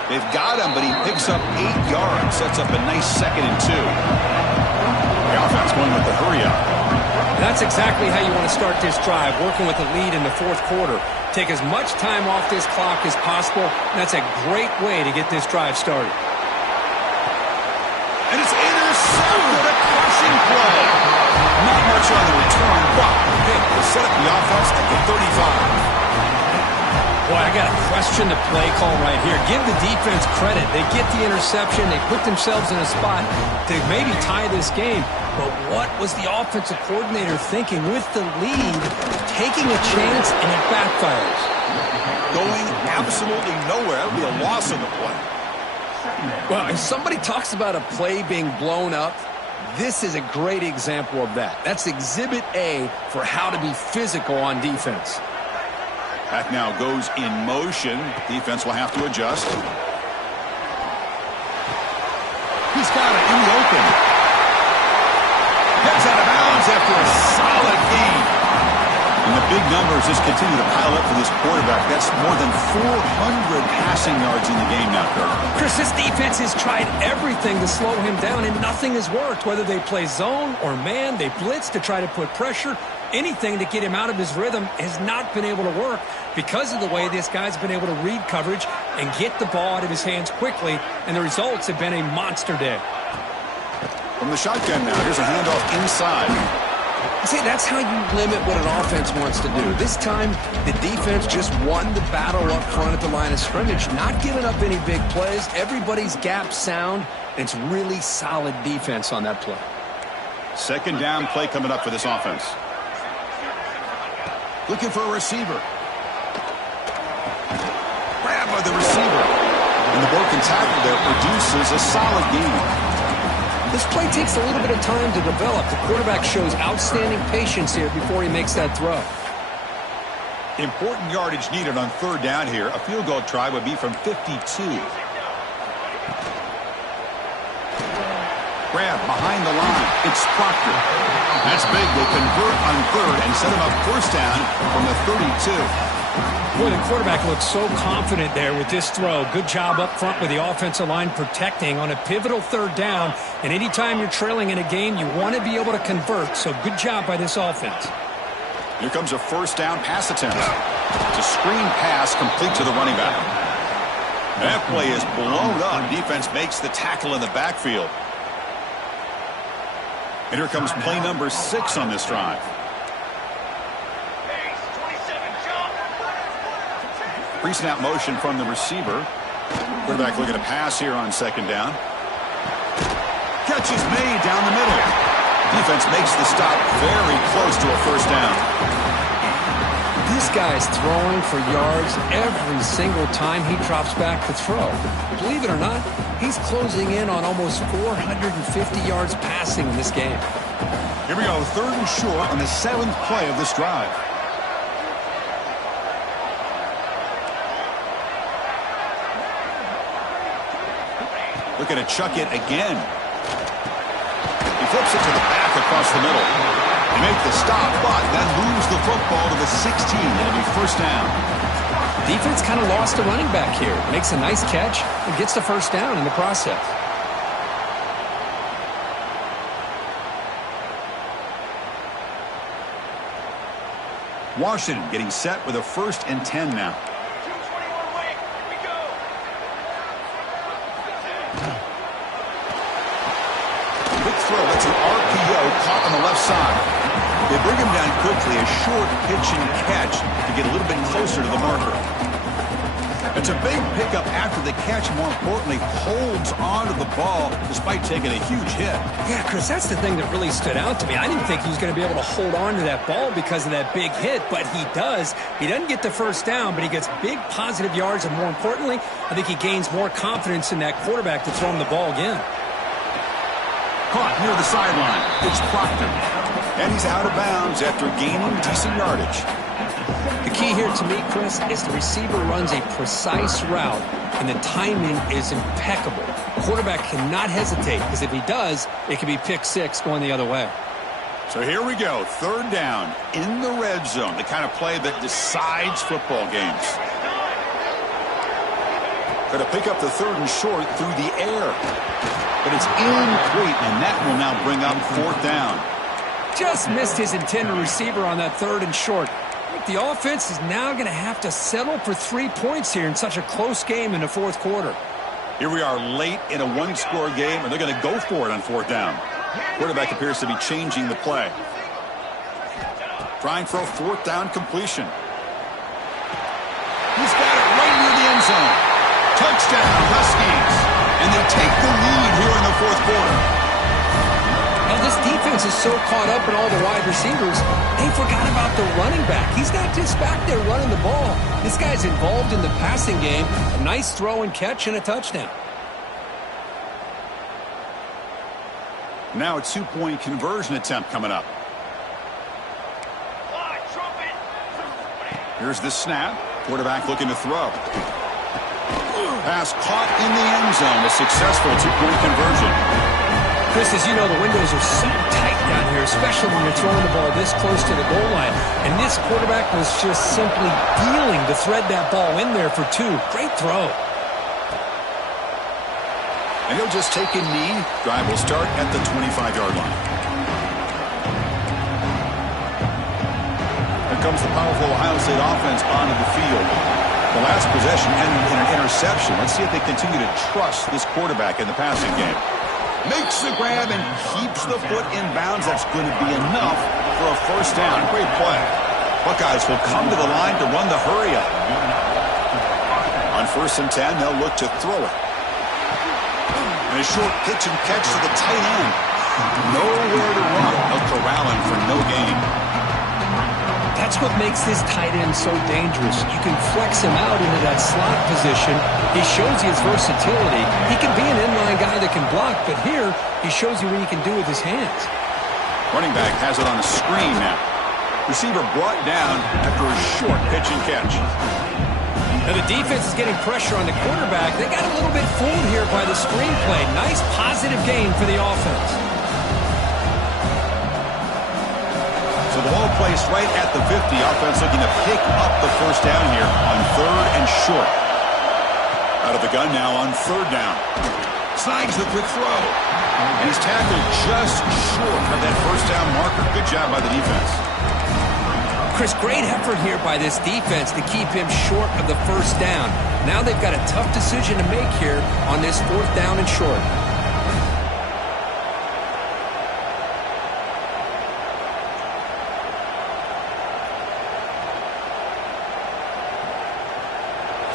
They They've got him, but he picks up 8 yards. Sets up a nice 2nd and 2. The offense going with the hurry up. That's exactly how you want to start this drive, working with the lead in the 4th quarter. Take as much time off this clock as possible. That's a great way to get this drive started. And it's intercepted, a crushing play. Not much on the return, but hit to set up the offense at the 35. Boy, I got to question the play call right here. Give the defense credit. They get the interception. They put themselves in a spot to maybe tie this game. But what was the offensive coordinator thinking with the lead, taking a chance, and it backfires? Going absolutely nowhere. That would be a loss on the play. Well, if somebody talks about a play being blown up, this is a great example of that. That's Exhibit A for how to be physical on defense. Back now goes in motion. Defense will have to adjust. He's got it in the open. Gets out of bounds after a solid gain. And the big numbers just continue to pile up for this quarterback. That's more than 400 passing yards in the game now, Kirk. Chris, this defense has tried everything to slow him down, and nothing has worked. Whether they play zone or man, they blitz to try to put pressure. Anything to get him out of his rhythm has not been able to work because of the way this guy's been able to read coverage and get the ball out of his hands quickly, and the results have been a monster day. From the shotgun now, here's a handoff inside. See, that's how you limit what an offense wants to do. This time, the defense just won the battle up front at the line of scrimmage, not giving up any big plays. Everybody's gap sound, and it's really solid defense on that play. 2nd down play coming up for this offense. Looking for a receiver. Grab by the receiver. And the broken tackle there produces a solid gain. This play takes a little bit of time to develop. The quarterback shows outstanding patience here before he makes that throw. Important yardage needed on 3rd down here. A field goal try would be from 52. Grab behind the line. It's Proctor. That's big. They convert on 3rd and set him up 1st down from the 32. Boy, the quarterback looks so confident there with this throw. Good job up front with the offensive line protecting on a pivotal 3rd down. And anytime you're trailing in a game, you want to be able to convert. So good job by this offense. Here comes a 1st down pass attempt. It's a screen pass complete to the running back. That play is blown up. Defense makes the tackle in the backfield. And here comes play number 6 on this drive. Pre-snap motion from the receiver. Quarterback looking to pass here on 2nd down. Catch is made down the middle. Defense makes the stop very close to a 1st down. This guy's throwing for yards every single time he drops back to throw. Believe it or not, he's closing in on almost 450 yards passing in this game. Here we go, 3rd and short on the 7th play of this drive. Looking to chuck it again. He flips it to the back across the middle. They make the stop, but then moves the football to the 16. It'll be 1st down. Defense kind of lost a running back here. Makes a nice catch and gets the 1st down in the process. Washington getting set with a 1st and 10 now. It's an RPO caught on the left side. They bring him down quickly, a short pitch and catch to get a little bit closer to the marker. It's a big pickup after the catch, more importantly, holds on to the ball despite taking a huge hit. Yeah, Chris, that's the thing that really stood out to me. I didn't think he was going to be able to hold on to that ball because of that big hit, but he does. He doesn't get the 1st down, but he gets big positive yards, and more importantly, I think he gains more confidence in that quarterback to throw him the ball again. Caught near the sideline. It's Proctor. And he's out of bounds after gaining decent yardage. The key here to me, Chris, is the receiver runs a precise route, and the timing is impeccable. The quarterback cannot hesitate, because if he does, it could be pick 6 going the other way. So here we go. 3rd down in the red zone. The kind of play that decides football games. Going to pick up the 3rd and short through the air. But it's incomplete, and that will now bring up 4th down. Just missed his intended receiver on that 3rd and short. The offense is now going to have to settle for 3 points here in such a close game in the 4th quarter. Here we are late in a one-score game, and they're going to go for it on 4th down. Quarterback appears to be changing the play. Trying for a 4th down completion. He's got it right near the end zone. Touchdown, Huskies. And they take the lead here in the 4th quarter. Now, this defense is so caught up in all the wide receivers, they forgot about the running back. He's not just back there running the ball. This guy's involved in the passing game. A nice throw and catch and a touchdown. Now a 2-point conversion attempt coming up. Here's the snap. Quarterback looking to throw. Pass caught in the end zone. A successful 2-point conversion. Chris, as you know, the windows are so tight down here, especially when you're throwing the ball this close to the goal line. And this quarterback was just simply dealing to thread that ball in there for 2. Great throw. And he'll just take a knee. Drive will start at the 25-yard line. Here comes the powerful Ohio State offense onto the field. The last possession ended in an interception. Let's see if they continue to trust this quarterback in the passing game. Makes the grab and keeps the foot in bounds. That's going to be enough for a 1st down. Great play. Buckeyes will come to the line to run the hurry up. On 1st and 10, they'll look to throw it. And a short pitch and catch to the tight end. Nowhere to run. They'll corral him for no gain. That's what makes this tight end so dangerous. You can flex him out into that slot position. He shows you his versatility. He can be an inline guy that can block, but here he shows you what he can do with his hands. Running back has it on a screen now. Receiver brought down after a short pitch and catch. Now the defense is getting pressure on the quarterback. They got a little bit fooled here by the screen play. Nice positive gain for the offense. So the ball placed right at the 50. Offense looking to pick up the 1st down here on 3rd and short. Out of the gun now on 3rd down. Snags the quick throw. And he's tackled just short of that 1st down marker. Good job by the defense. Chris, great effort here by this defense to keep him short of the 1st down. Now they've got a tough decision to make here on this 4th down and short.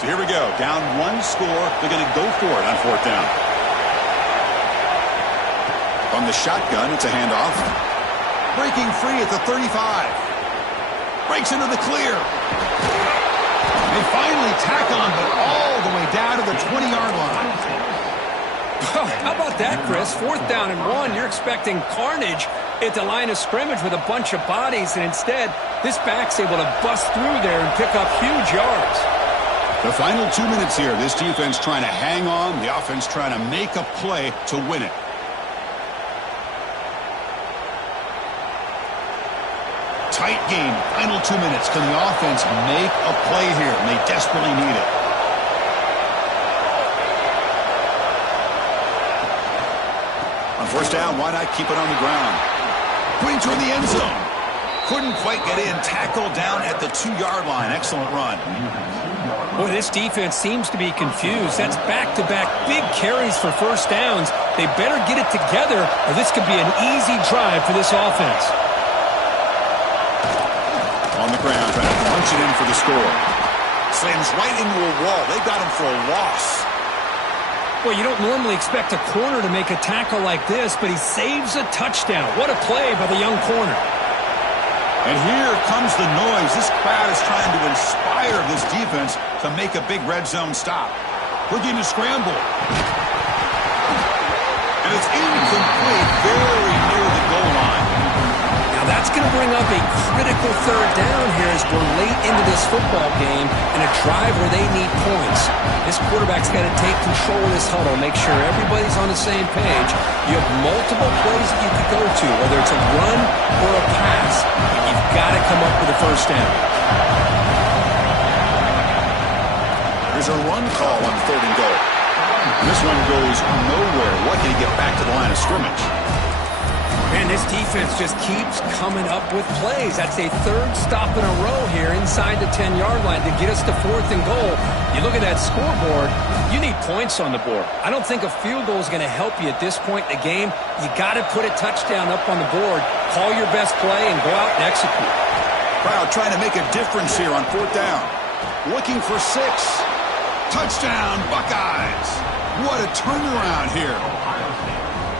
So here we go. Down 1 score. They're going to go for it on 4th down. From the shotgun, it's a handoff. Breaking free at the 35. Breaks into the clear. They finally tack on, but all the way down to the 20-yard line. Oh, how about that, Chris? 4th down and 1. You're expecting carnage at the line of scrimmage with a bunch of bodies, and instead, this back's able to bust through there and pick up huge yards. The final 2 minutes here. This defense trying to hang on. The offense trying to make a play to win it. Tight game. Final 2 minutes. Can the offense make a play here? And they desperately need it. On 1st down, why not keep it on the ground? Putting toward the end zone. Couldn't quite get in. Tackled down at the 2-yard line. Excellent run. Boy, this defense seems to be confused. That's back-to-back big carries for 1st downs. They better get it together, or this could be an easy drive for this offense. On the ground, trying to punch it in for the score. Slams right into a wall. They got him for a loss. Well, you don't normally expect a corner to make a tackle like this, but he saves a touchdown. What a play by the young corner. And here comes the noise. This crowd is trying to inspire this defense to make a big red zone stop. Looking to scramble. And it's incomplete, very near the goal line. Now that's going to bring up a critical 3rd down here as we're late into this football game and a drive where they need points. This quarterback's got to take control of this huddle, make sure everybody's on the same page. You have multiple plays that you could go to, whether it's a run or a pass. You've got to come up with a 1st down. Here's a run call on 3rd and goal. This one goes nowhere. Lucky to get back to the line of scrimmage. Man, this defense just keeps coming up with plays. That's a 3rd stop in a row here inside the 10-yard line to get us to 4th and goal. You look at that scoreboard, you need points on the board. I don't think a field goal is going to help you at this point in the game. You got to put a touchdown up on the board, call your best play, and go out and execute. Crowd trying to make a difference here on 4th down. Looking for 6. Touchdown, Buckeyes. What a turnaround here.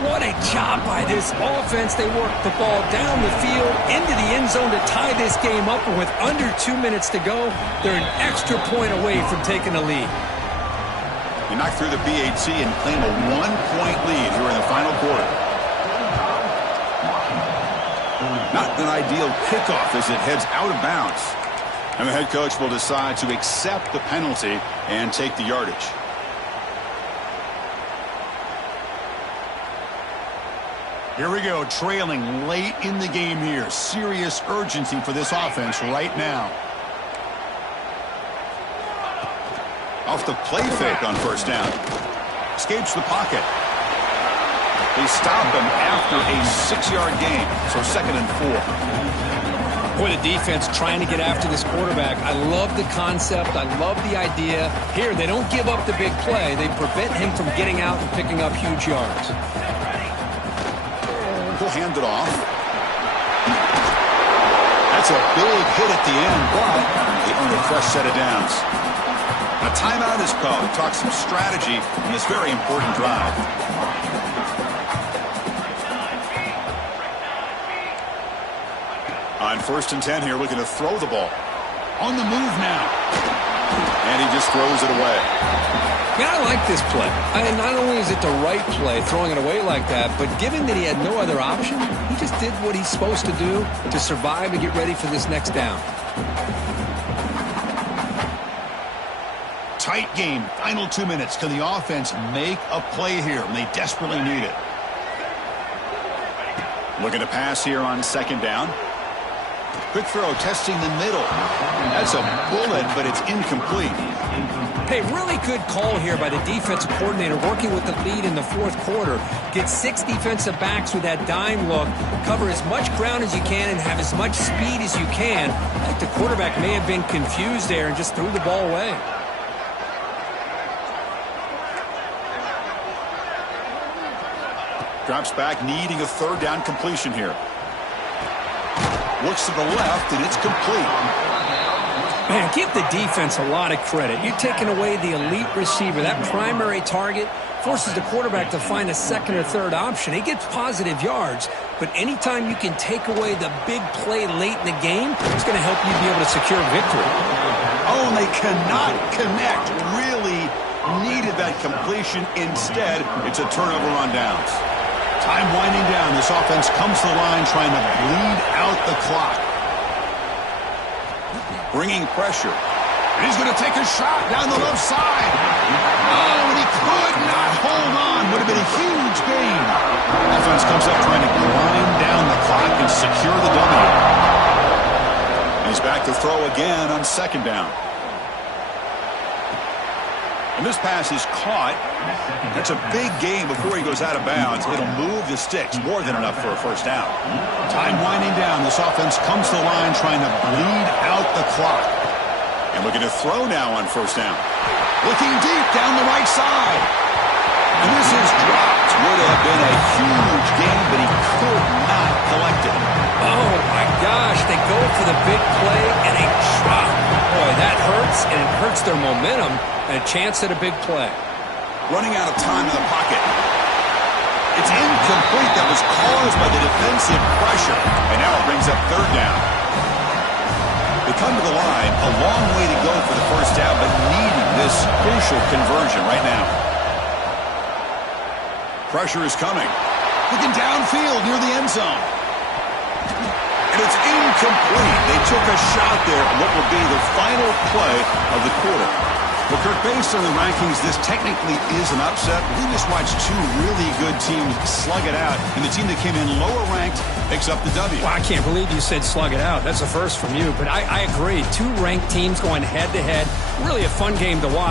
What a job by this offense. They worked the ball down the field into the end zone to tie this game up. And with under 2 minutes to go, they're an extra point away from taking the lead. You knock through the BAT and claim a 1-point lead here in the final quarter. Not an ideal kickoff as it heads out of bounds. And the head coach will decide to accept the penalty and take the yardage. Here we go, trailing late in the game here. Serious urgency for this offense right now. Off the play fake on 1st down. Escapes the pocket. They stop him after a 6-yard gain, so 2nd and 4. Boy, the defense trying to get after this quarterback. I love the concept. I love the idea. Here, they don't give up the big play. They prevent him from getting out and picking up huge yards. He'll hand it off. That's a big hit at the end, but they earn a fresh set of downs. A timeout is called. Talk some strategy in this very important drive. On 1st and 10 here, looking to throw the ball. On the move now. And he just throws it away. Man, I like this play. Not only is it the right play, throwing it away like that, but given that he had no other option, he just did what he's supposed to do to survive and get ready for this next down. Tight game. Final 2 minutes. Can the offense make a play here? And they desperately need it. Looking to pass here on 2nd down. Quick throw, testing the middle. That's a bullet, but it's incomplete. Hey, really good call here by the defensive coordinator working with the lead in the 4th quarter. Get 6 defensive backs with that dime look. Cover as much ground as you can and have as much speed as you can. I think the quarterback may have been confused there and just threw the ball away. Drops back, needing a 3rd down completion here. Looks to the left, and it's complete. Man, give the defense a lot of credit. You're taking away the elite receiver. That primary target forces the quarterback to find a 2nd or 3rd option. He gets positive yards, but anytime you can take away the big play late in the game, it's going to help you be able to secure victory. Oh, and they cannot connect. Really needed that completion. Instead, it's a turnover on downs. Time winding down. This offense comes to the line trying to bleed out the clock. Bringing pressure. And he's going to take a shot down the left side. Oh, and he could not hold on. Would have been a huge gain. Offense comes up trying to grind down the clock and secure the W. He's back to throw again on 2nd down. And this pass is caught. That's a big gain before he goes out of bounds. It'll move the sticks, more than enough for a 1st down. Time winding down. This offense comes to the line trying to bleed out the clock. And looking to throw now on 1st down. Looking deep down the right side. And this is dropped. Would have been a huge gain, but he could not collect it. Oh, my gosh. They go for the big play and a drop. Boy, that hurts, and it hurts their momentum. And a chance at a big play. Running out of time in the pocket. It's incomplete. That was caused by the defensive pressure. And now it brings up 3rd down. They come to the line. A long way to go for the 1st down, but needing this crucial conversion right now. Pressure is coming. Looking downfield near the end zone. And it's incomplete. They took a shot there on what will be the final play of the quarter. Well, Kirk, based on the rankings, this technically is an upset. We just watched 2 really good teams slug it out, and the team that came in lower ranked picks up the W. Well, I can't believe you said slug it out. That's a first from you, but I agree. 2 ranked teams going head-to-head. Really a fun game to watch.